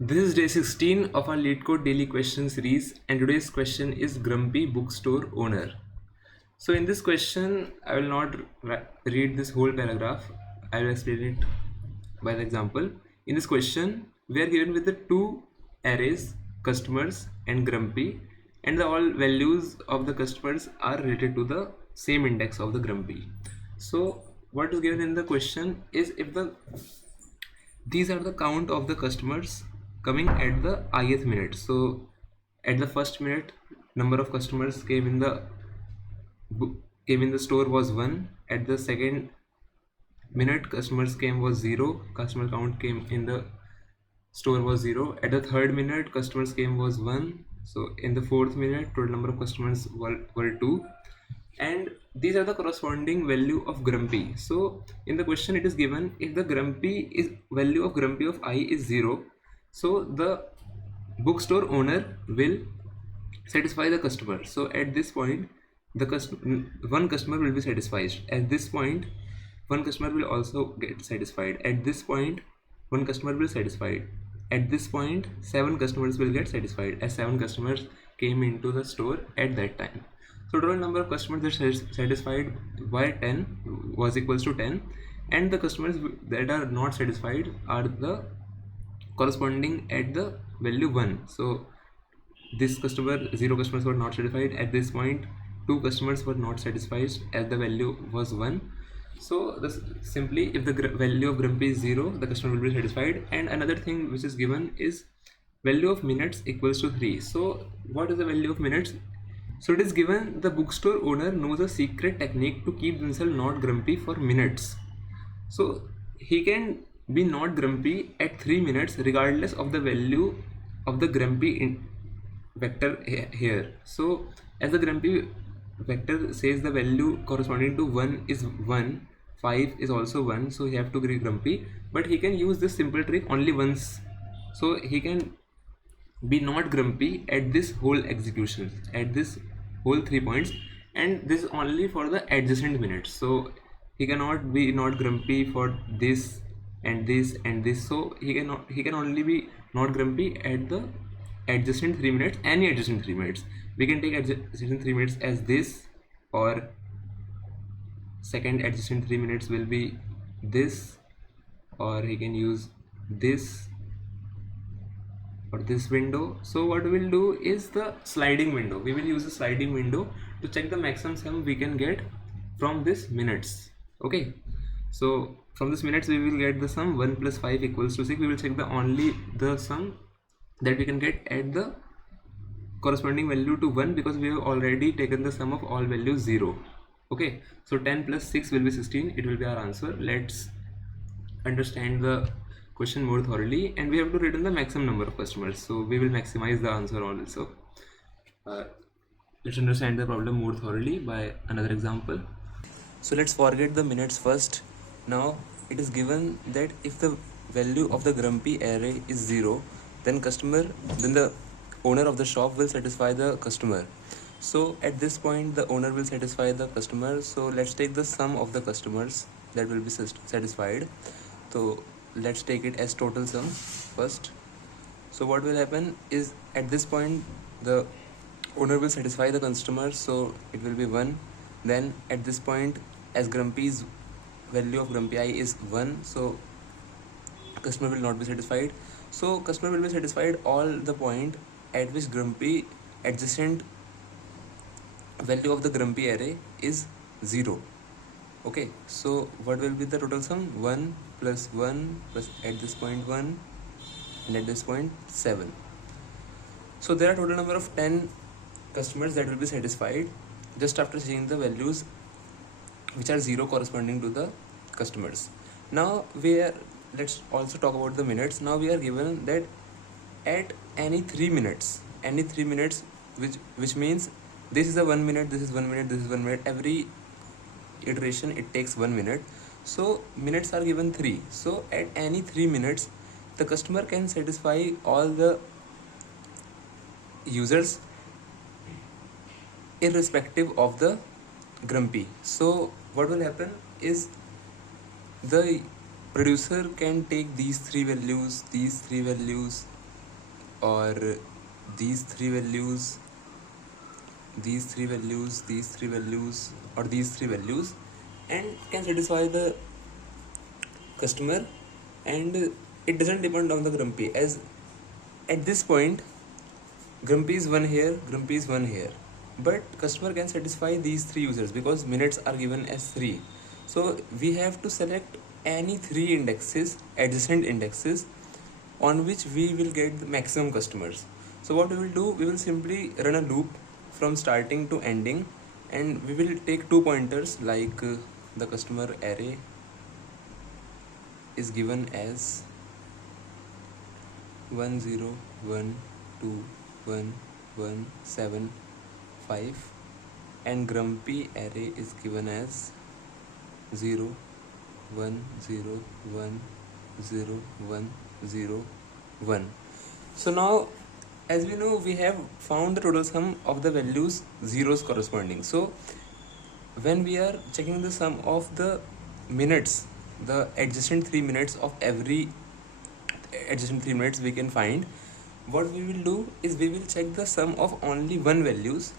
This is day 16 of our Leetcode daily question series, and today's question is Grumpy Bookstore Owner. So in this question, I will not read this whole paragraph. I will explain it by the example. In this question, we are given with the two arrays, customers and Grumpy, and the all values of the customers are related to the same index of the Grumpy. So what is given in the question is if these are the count of the customers coming at the ith minute. So at the first minute, number of customers came in the store was 1. At the second minute, customers came was 0. Customer count came in the store was 0. At the third minute, customers came was 1. So in the fourth minute, total number of customers were 2. And these are the corresponding value of Grumpy. So in the question it is given if the Grumpy is value of Grumpy of I is 0, so the bookstore owner will satisfy the customer. So at this point one customer will be satisfied. At this point one customer will also get satisfied. At this point one customer will satisfied. At this point 7 customers will get satisfied, as 7 customers came into the store at that time. So total number of customers that satisfied by 10 was equals to 10, and the customers that are not satisfied are the corresponding at the value 1. So this customer 0 customers were not satisfied. At this point 2 customers were not satisfied as the value was 1. So this simply if the value of Grumpy is 0, the customer will be satisfied. And another thing which is given is value of minutes equals to 3. So what is the value of minutes? So it is given the bookstore owner knows a secret technique to keep themselves not grumpy for minutes. So he can be not grumpy at 3 minutes regardless of the value of the grumpy vector here. So as the grumpy vector says the value corresponding to 1 is 1, 5 is also 1, so he have to be grumpy, but he can use this simple trick only once. So he can be not grumpy at this whole execution, at this whole 3 points, and this is only for the adjacent minutes. So he cannot be not grumpy for this and this and this. So he can only be not grumpy at the adjacent 3 minutes, any adjacent 3 minutes. We can take adjacent 3 minutes as this, or second adjacent 3 minutes will be this, or he can use this or this window. So what we will do is the sliding window. We will use the sliding window to check the maximum sum we can get from this minutes. Okay, so from this minutes we will get the sum 1 plus 5 equals to 6. We will check the sum that we can get at the corresponding value to 1, because we have already taken the sum of all values 0. Okay, so 10 plus 6 will be 16. It will be our answer. Let's understand the question more thoroughly, and we have to return the maximum number of customers, so we will maximize the answer also. Let's understand the problem more thoroughly by another example. So let's forget the minutes first. Now it is given that if the value of the grumpy array is 0, then the owner of the shop will satisfy the customer. So at this point the owner will satisfy the customer. So let's take the sum of the customers that will be satisfied. So let's take it as total sum first. So what will happen is at this point the owner will satisfy the customer, so it will be 1. Then at this point, as Grumpy's value of Grumpy I is 1, so customer will not be satisfied. So customer will be satisfied all the point at which Grumpy adjacent value of the Grumpy array is 0. Okay, so what will be the total sum? 1 plus 1 plus at this point 1, and at this point 7. So there are total number of 10 customers that will be satisfied just after seeing the values which are 0 corresponding to the customers. Now let's also talk about the minutes. Now we are given that at any 3 minutes, which means this is a 1 minute, this is 1 minute, this is 1 minute, every iteration it takes 1 minute. So minutes are given 3. So at any 3 minutes the customer can satisfy all the users irrespective of the grumpy. So what will happen is the producer can take these three values, or these three values, these three values, these three values, or these three values, and can satisfy the customer. And it doesn't depend on the Grumpy, as at this point Grumpy is one here, Grumpy is one here, but customer can satisfy these three users because minutes are given as 3. So we have to select any 3 indexes, adjacent indexes, on which we will get the maximum customers. So what we will do, we will simply run a loop from starting to ending, and we will take 2 pointers, like the customer array is given as 1 0 1 2 1 1 7 5, and Grumpy array is given as 0 1 0 1 0 1 0 1. So now, as we know, we have found the total sum of the values zeros corresponding. So when we are checking the sum of the minutes, the adjacent 3 minutes of every adjacent 3 minutes we can find, what we will do is we will check the sum of only one values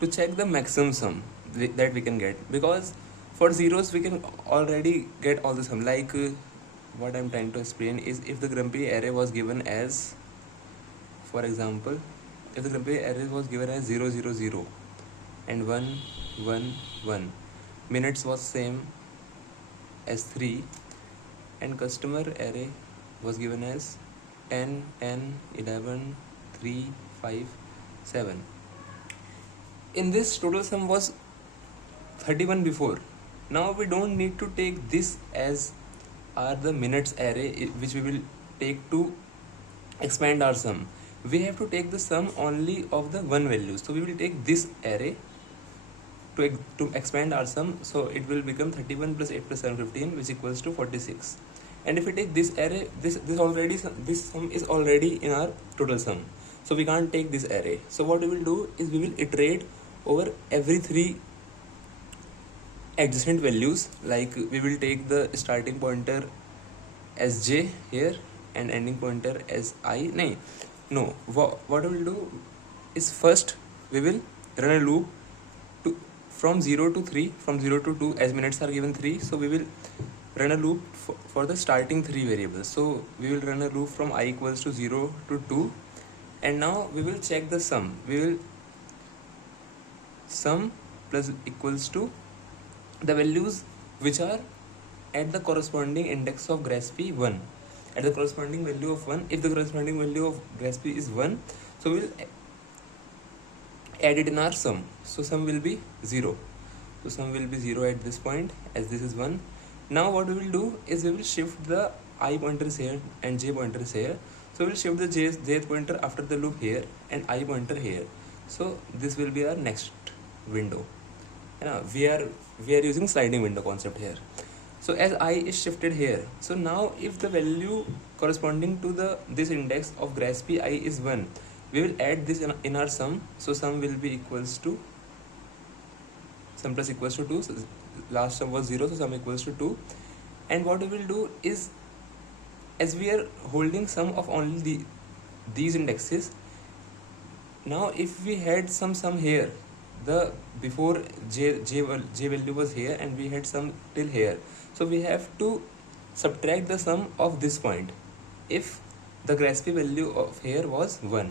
to check the maximum sum that we can get, because for zeros we can already get all the sum. Like what I'm trying to explain is, if the Grumpy array was given as, for example, if the Grumpy array was given as 0 0 0 and 1 1 1, minutes was same as 3, and customer array was given as 10 10 11 3 5 7. In this, total sum was 31 before. Now we don't need to take this as the minutes array which we will take to expand our sum. We have to take the sum only of the one value. So we will take this array to expand our sum. So it will become 31 plus 8 plus 7 15, which equals to 46. And if we take this array, this sum is already in our total sum, so we can't take this array. So what we will do is we will iterate over every 3 adjacent values. Like we will take the starting pointer as j here and ending pointer as I. What we will do is, first we will run a loop from 0 to 3, from 0 to 2, as minutes are given 3. So we will run a loop for the starting 3 variables. So we will run a loop from I equals to 0 to 2, and now we will check the sum. We will sum plus equals to the values which are at the corresponding index of Graspy 1, at the corresponding value of 1. If the corresponding value of Graspy is 1, so we will add it in our sum. So sum will be 0. So sum will be 0 at this point, as this is 1. Now what we will do is we will shift the I pointers here and j pointers here. So we will shift the jth pointer after the loop here and I pointer here. So this will be our next window. We are using sliding window concept here. So as I is shifted here, so now if the value corresponding to this index of Graspy I is 1, we will add this in our sum. So sum will be equals to, sum plus equals to 2. So last sum was 0, so sum equals to 2. And what we will do is, as we are holding sum of only these indexes, now if we had some sum here, the before j value was here and we had sum till here, so we have to subtract the sum of this point if the Graspy value of here was 1.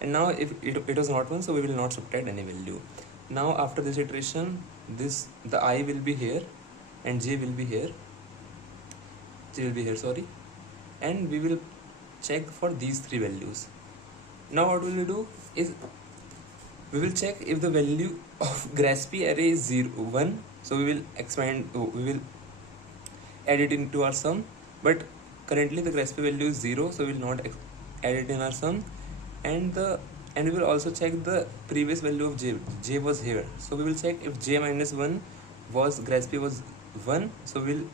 And now if it was not 1, so we will not subtract any value. Now after this iteration, the I will be here and j will be here, sorry, and we will check for these 3 values. Now what we will do is we will check if the value of Graspy array is 1, so we will add it into our sum. But currently the Graspy value is 0, so we will not add it in our sum. And we will also check the previous value of j was here, so we will check if j minus 1 was Graspy was 1, so we will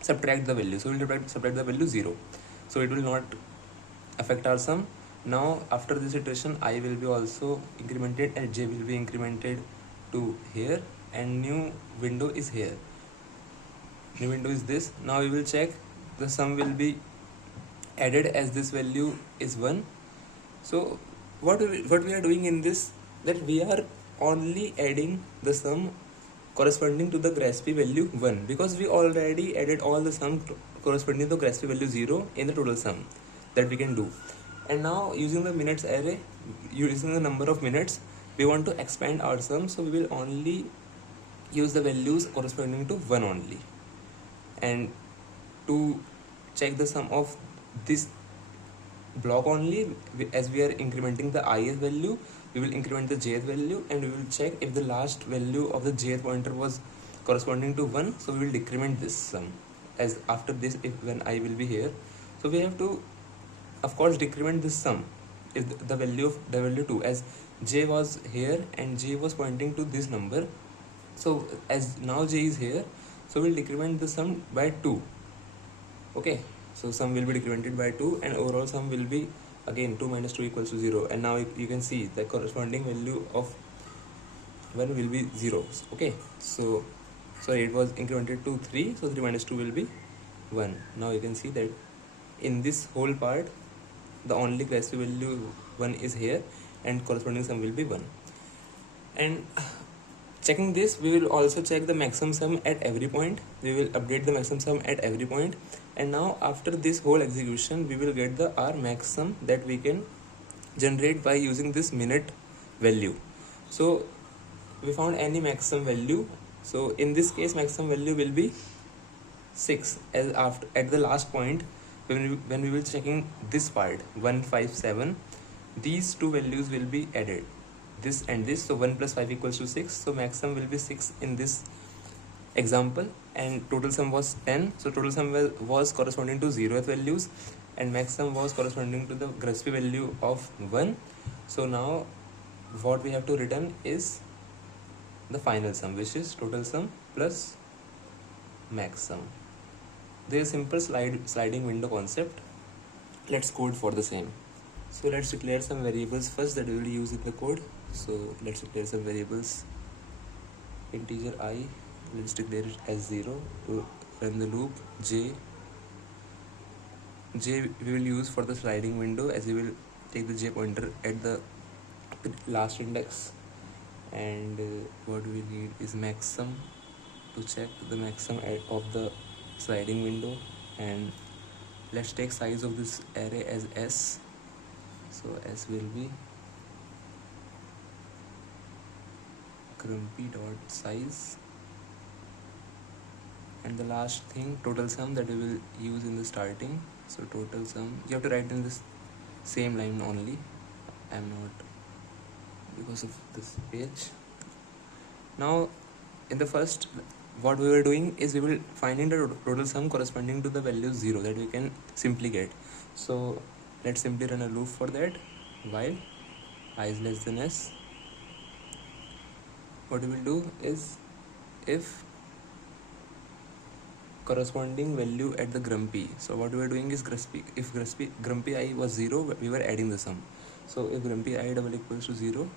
subtract the value. So we will subtract the value 0, so it will not affect our sum. Now after this iteration, I will be also incremented and j will be incremented to here, and new window is here. New window is this. Now we will check the sum will be added as this value is 1, So what we are doing in this, that we are only adding the sum corresponding to the Grasp value 1, because we already added all the sum corresponding to Grasp value 0 in the total sum that we can do. And now using the minutes array, using the number of minutes, we want to expand our sum, so we will only use the values corresponding to 1 only. And to check the sum of this block only, as we are incrementing the ith value, we will increment the jth value, and we will check if the last value of the jth pointer was corresponding to 1, so we will decrement this sum. As after this, if when I will be here, so we have to of course decrement this sum if the value of the value 2, as j was here and j was pointing to this number. So as now j is here, so we'll decrement the sum by 2. Okay, so sum will be decremented by 2, and overall sum will be again 2 minus 2 equals to 0. And now you can see the corresponding value of 1 will be 0. Okay, so sorry, it was incremented to 3, so 3 minus 2 will be 1. Now you can see that in this whole part, the only Grasp value 1 is here, and corresponding sum will be 1. And checking this, we will also check the maximum sum at every point. We will update the maximum sum at every point. And now after this whole execution, we will get the R max sum that we can generate by using this minute value. So we found any maximum value. So in this case, maximum value will be 6, as after at the last point when we will checking this part 157, these two values will be added, this and this. So 1 plus 5 equals to 6. So maximum will be 6 in this example, and total sum was 10. So total sum was corresponding to 0th values, and maximum was corresponding to the Grasp value of 1. So now what we have to return is the final sum, which is total sum plus max sum. There is simple sliding window concept. Let's code for the same. So let's declare some variables first that we will use in the code. So let's declare some variables. Integer I, let's declare it as 0 to run the loop. J we will use for the sliding window, as we will take the j pointer at the last index. And what we need is maximum to check the maximum of the sliding window. And let's take size of this array as s. So s will be grumpy dot size. And the last thing, total sum, that we will use in the starting. So total sum, you have to write in this same line only. I'm not, because of this page. Now in the first, what we were doing is we will finding the total sum corresponding to the value 0 that we can simply get. So let's simply run a loop for that. While I is less than s, what we will do is, if corresponding value at the grumpy, so what we are doing is if grumpy I was 0, we were adding the sum. So if grumpy I double equals to 0,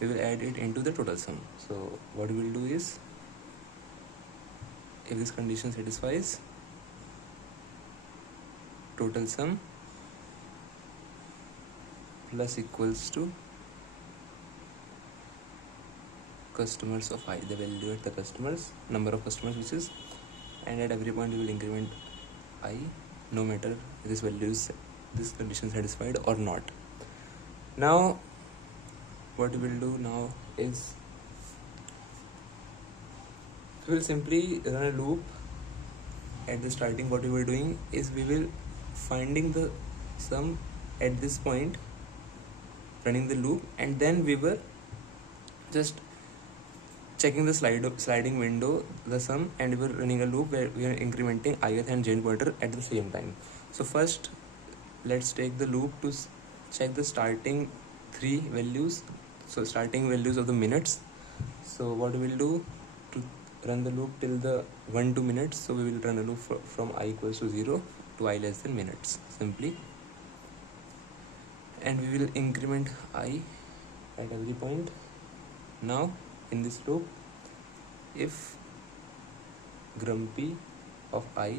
we will add it into the total sum. So what we will do is, if this condition satisfies, total sum plus equals to customers of I, the value at the customers, number of customers which is, and at every point we will increment I, no matter if this value is, this condition satisfied or not. Now what we will do now is, we will simply run a loop. At the starting, what we were doing is we will finding the sum at this point, running the loop, and then we were just checking the sliding window, the sum, and we were running a loop where we are incrementing ith and jth pointer at the same time. So first let's take the loop to check the starting 3 values, so starting values of the minutes. So what we will do to run the loop till the 1 to minutes, so we will run a loop from I equals to 0 to I less than minutes simply, and we will increment I at every point. Now in this loop, if grumpy of I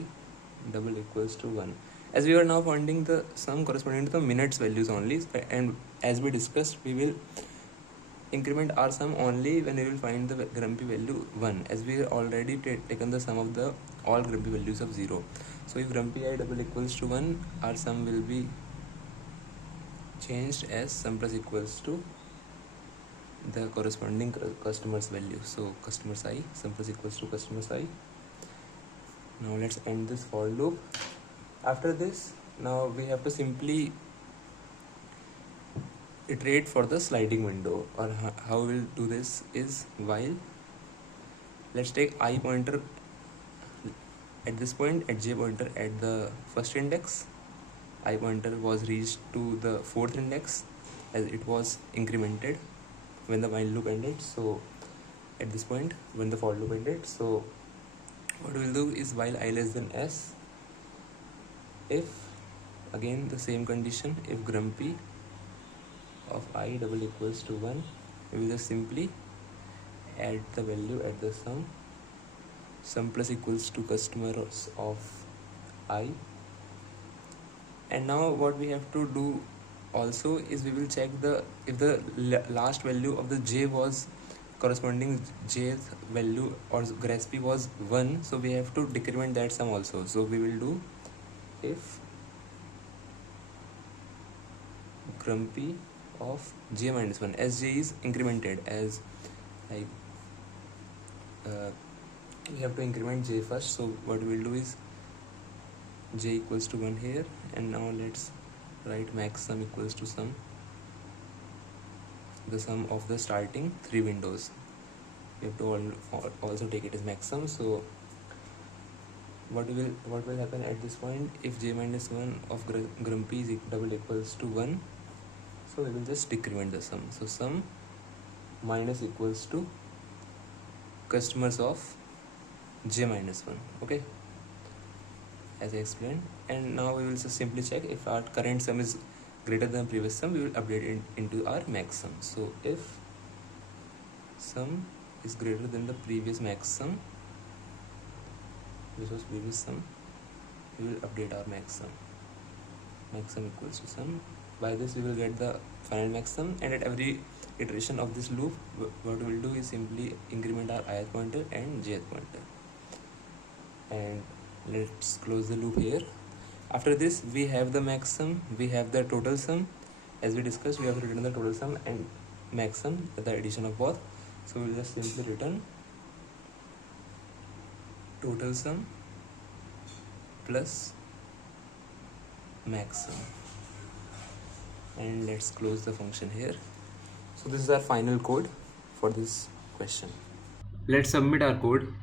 double equals to 1, As we are now finding the sum corresponding to the minutes values only, and as we discussed, we will increment our sum only when we will find the grumpy value 1, as we already taken the sum of the all grumpy values of 0. So if grumpy I double equals to 1, our sum will be changed as sum plus equals to the corresponding customer's value. So customers I, sum plus equals to customers I. Now let's end this for loop. After this, now we have to simply iterate for the sliding window, or how we'll do this is while, let's take I pointer at this point, at j pointer at the first index. I pointer was reached to the fourth index as it was incremented when the while loop ended. So at this point when the for loop ended, so what we'll do is while I less than s, if again the same condition, if grumpy of I double equals to 1, we will just simply add the value at the sum plus equals to customers of I. And now what we have to do also is we will check if the last value of the j was corresponding jth value, or GRASP was 1, so we have to decrement that sum also. So we will do if grumpy of j minus 1, as j is incremented, as I we have to increment j first. So what we will do is j equals to 1 here, and now let's write max sum equals to the sum of the starting 3 windows. We have to also take it as max sum. So what will happen at this point, if j minus 1 of grumpy is double equals to 1, so we will just decrement the sum. So sum minus equals to customers of j minus 1, okay, as I explained. And now we will just simply check if our current sum is greater than previous sum, we will update it into our max sum. So if sum is greater than the previous max sum, which was previous sum, we will update our max sum equals to sum. By this we will get the final max sum, and at every iteration of this loop, what we will do is simply increment our ith pointer and jth pointer. And let's close the loop here. After this, we have the max sum, we have the total sum. As we discussed, we have to return the total sum and max sum, the addition of both. So we'll just simply return total sum plus max sum, and let's close the function here. So this is our final code for this question. Let's submit our code.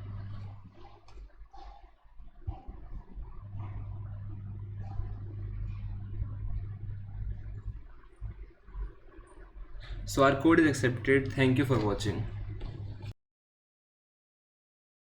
So our code is accepted. Thank you for watching.